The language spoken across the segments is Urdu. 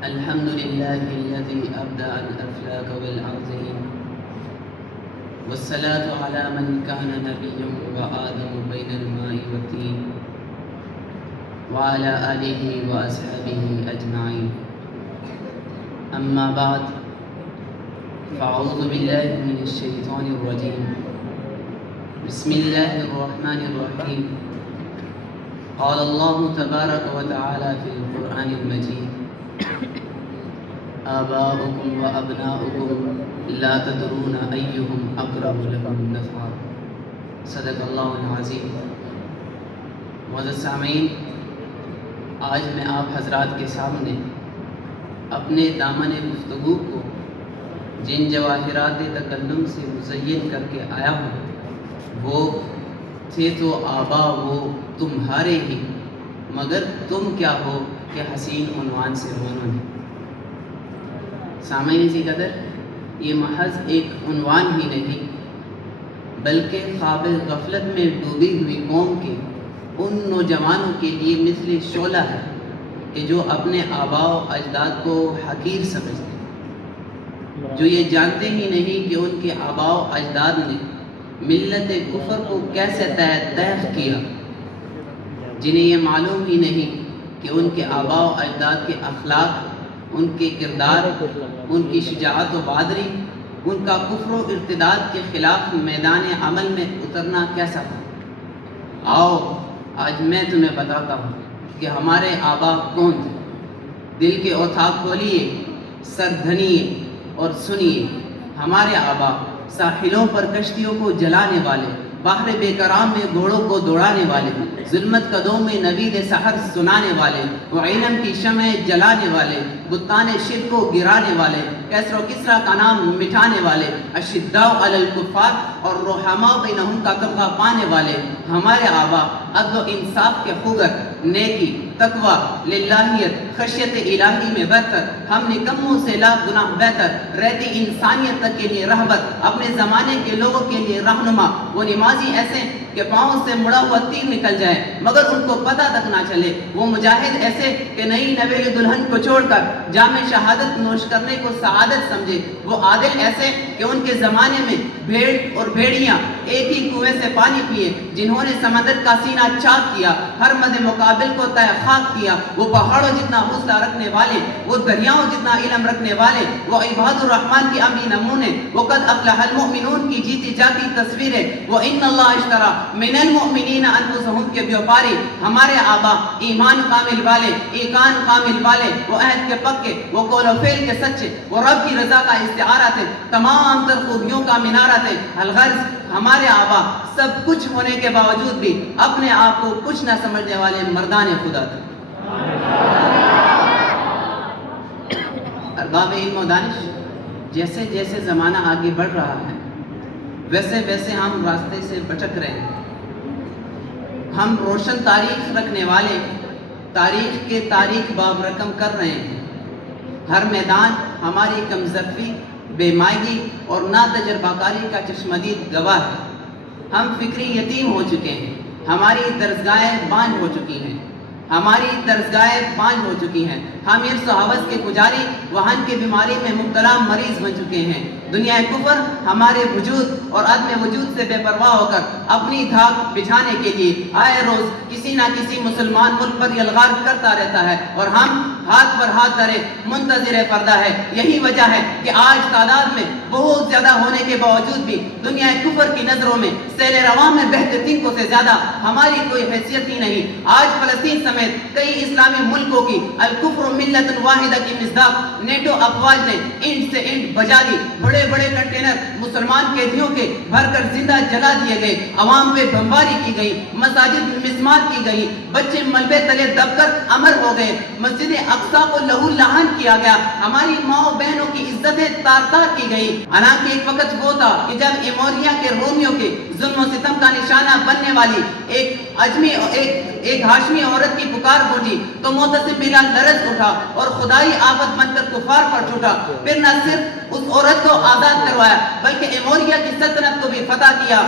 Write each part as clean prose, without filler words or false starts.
الحمد لله الذي أبدع الأفلاك والأرضين، والصلاة على من كان نبيا وآدم بين الماء والطين، وعلى آله وأصحابه أجمعين. أما بعد، فأعوذ بالله من الشيطان الرجيم. بسم الله الرحمن الرحيم. قال الله تبارك وتعالى في القرآن المجيد: آباؤكم وأبناؤكم لا تدرون أيهم أقرب لكم نفعا. صدق اللہ العظیم. معزز سامعین، آج میں آپ حضرات کے سامنے اپنے دامن گفتگو کو جن جواہرات تکلم سے مزین کر کے آیا ہوں وہ تھے تو آبا وہ تمہارے ہی، مگر تم کیا ہو کہ حسین عنوان سے رونوں نے. سامعین اسی قدر یہ محض ایک عنوان ہی نہیں بلکہ خواب غفلت میں ڈوبی ہوئی قوم کے ان نوجوانوں کے لیے مثل شعلہ ہے کہ جو اپنے آباء و اجداد کو حقیر سمجھتے ہیں، جو یہ جانتے ہی نہیں کہ ان کے آباء و اجداد نے ملت کفر کو کیسے تیغ کیا، جنہیں یہ معلوم ہی نہیں کہ ان کے آباء و اجداد کے اخلاق، ان کے کردار، ان کی شجاعت و بہادری، ان کا کفر و ارتداد کے خلاف میدان عمل میں اترنا کیسا تھا. آؤ آج میں تمہیں بتاتا ہوں کہ ہمارے آبا کون تھے. دل کے اوتھاق کھولیے، سر دھنیے اور سنیے. ہمارے آبا ساحلوں پر کشتیوں کو جلانے والے، بحر بے کرام میں گھوڑوں کو دوڑانے والے، ظلمت قدوں میں نوید سحر سنانے والے، وہ علم کی شمع جلانے والے، بتان شرک کو گرانے والے، کیسر و کسرا کا نام مٹھانے والے، اشداء علی الکفار اور رحماء بینہم کا طبقہ پانے والے. ہمارے آبا عدل و انصاف کے خوگر، نیکی، تقوی، للہیت، خشیت الہی میں بہتر، ہم نکموں سے لاکھ گناہ بہتر، رہتی انسانیت تک کے لیے رہبر، اپنے زمانے کے لوگوں کے لیے رہنما. وہ نمازی ایسے کہ پاؤں سے مڑا ہوا تیر نکل جائے مگر ان کو پتہ تک نہ چلے. وہ مجاہد ایسے کہ نئی نویلی دلہن کو چھوڑ کر جام شہادت نوش کرنے کو سعادت سمجھے. وہ عادل ایسے کہ ان کے زمانے میں بھیڑ اور بھیڑیاں ایک ہی کنویں سے پانی پیے، جنہوں نے سمندر کا سینہ چاک کیا، ہر مد مقابل کو طے خاک کیا. وہ پہاڑوں جتنا حوصلہ رکھنے والے، وہ دریاؤں جتنا علم رکھنے والے، وہ عباد الرحمن کی عملی نمونے، وہ قد افلح المؤمنون کی جیتی جاتی تصویریں، وہ ان اللہ اشترا من المؤمنین انفسہم کے بیوپاری. ہمارے آبا ایمان کامل والے، ایقان کامل والے، وہ عہد کے پکے، وہ قول و فعل کے سچے، وہ رب کی رضا کا استعارہ تھے، تمام تر خوبیوں کا مینارہ تھے. الغرض ہمارے آبا سب کچھ ہونے کے باوجود بھی اپنے آپ کو کچھ نہ سمجھنے والے مردان خدا تھے. ارباب علم و دانش، جیسے جیسے زمانہ آگے بڑھ رہا ہے ویسے ویسے ہم راستے سے بھٹک رہے ہیں. ہم روشن تاریخ رکھنے والے تاریخ کے تاریخ باب رقم کر رہے ہیں. ہر میدان ہماری کم ظرفی، بے مائگی اور نا تجربہ کاری کا چشمدید گواہ ہے. ہم فکری یتیم ہو چکے ہیں. ہماری درسگاہیں بانجھ ہو چکی ہیں. ہم ارث و حوث کے پجاری، وہن کی بیماری میں مبتلا مریض بن چکے ہیں. دنیا کفر ہمارے وجود اور عدم وجود سے بے پرواہ ہو کر اپنی دھاک بچھانے کے لیے آئے روز کسی نہ کسی مسلمان ملک پر یلغار کرتا رہتا ہے، اور ہم ہاتھ پر ہاتھ دھرے منتظر پردہ ہے. یہی وجہ ہے کہ آج تعداد میں بہت زیادہ ہونے کے باوجود بھی دنیا کفر کی نظروں میں سیل رواں میں بہتے تنکوں سے زیادہ ہماری کوئی حیثیت ہی نہیں. آج فلسطین سمیت کئی اسلامی ملکوں کی الکفر ملت واحدہ کی مصداق نیٹو افواج نے اینٹ سے اینٹ بجا دی. بڑے بڑے کنٹینر مسلمان قیدیوں کے بھر کر زندہ جلا دیے گئے، عوام پہ بمباری کی گئی، مساجد میں مسمار کی گئی، بچے ملبے تلے دب کر امر ہو گئے، مسجد اقصی کو لہو لہان کیا گیا، ہماری ماں بہنوں کی عزتیں تار تار کی گئی. حالانکہ ایک وقت وہ تھا کہ جب ایموریا کے رومیوں کے ظلم و ستم کا نشانہ بننے والی ایک ہاشمی عورت کی پکار گونجی تو معتصم بلال لرز اٹھا اور خدائی آفت بن کر کفار پر ٹوٹا. پھر نہ صرف اس عورت کو آزاد کروایا بلکہ ایموریا کی سلطنت کو بھی فتح کیا.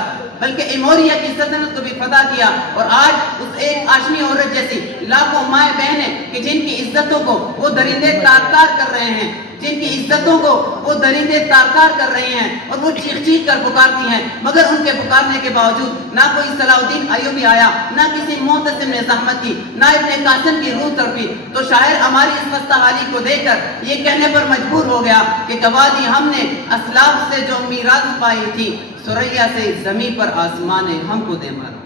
بلکہ ایموریا کی سلطنت کو بھی فتح کیا، اور آج اس ایک ہاشمی عورت جیسی لاکھوں مائیں بہنیں کہ جن کی عزتوں کو وہ درندے تار کر رہے ہیں، جن کی عزتوں کو وہ درندے تار کر رہے ہیں، اور وہ چیخ چیخ کر پکارتی ہیں، مگر ان کے پکارنے کے باوجود نہ کوئی صلاح الدین ایوبی آیا، نہ کسی معتصم نے زحمت کی، نہ ابن قاسم کی روح تڑپی، تو شاعر ہماری اس خستہ حالی کو دیکھ کر یہ کہنے پر مجبور ہو گیا کہ گواہ دی ہم نے اسلاف سے جو میراث پائی تھی، ثریا سے زمین پر آسمان ہم کو دے مارا۔